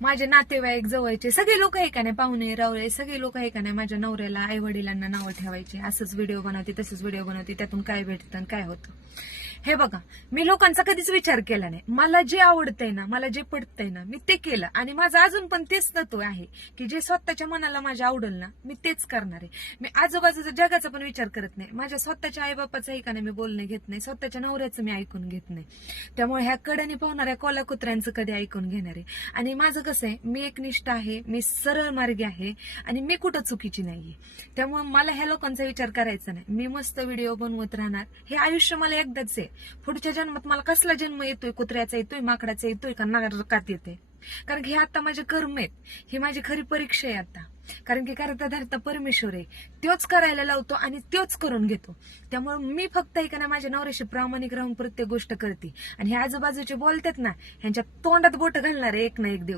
माझे नातेवाईक जवळचे सगळे लोक आहे का नाही, पाहुणे रावळे सगळे लोक आहे का नाही, माझ्या नवऱ्याला आई वडिलांना नावं ठेवायचे, असंच व्हिडिओ बनवते तसंच व्हिडिओ बनवते, त्यातून काय भेटतं आणि काय होतं. हे बघा, मी लोकांचा कधीच विचार केला नाही. मला जे आवडतंय ना, मला जे पडतंय ना, मी ते केलं. आणि माझं अजून पण तेच तत्व आहे की जे स्वतःच्या मनाला माझ्या आवडेल ना, मी तेच करणार आहे. मी आजूबाजूचा जगाचा पण विचार करत नाही. माझ्या स्वतःच्या आईबापाचं ऐकाने मी बोलणं घेत नाही, स्वतःच्या नवऱ्याचं मी ऐकून घेत नाही. त्यामुळे ह्या कडेने पाहणाऱ्या कोला कुत्र्यांचं कधी ऐकून घेणार आहे. आणि माझं कसं आहे, मी एकनिष्ठ आहे, मी सरळ मार्गी आहे आणि मी कुठं चुकीची नाहीये. त्यामुळे मला ह्या लोकांचा विचार करायचा नाही. मी मस्त व्हिडिओ बनवत राहणार. हे आयुष्य मला एकदाच आहे. पुढच्या जन्मात मला कसला जन्म येतोय, कुत्र्याचा येतोय, माकडाचा येतोय का नरकात येते, कारण की हे आता माझे कर्म आहेत. ही माझी खरी परीक्षा आहे आता. कारण की करता धरता परमेश्वर आहे, त्योच करायला लावतो आणि त्योच करून घेतो. त्यामुळे मी फक्त ऐका माझ्या नवऱ्याशी प्रामाणिक राहून प्रत्येक गोष्ट करते. आणि हे आजूबाजूचे बोलतात ना, ह्यांच्या तोंडात बोट घालणार आहे एक ना एक दिवस.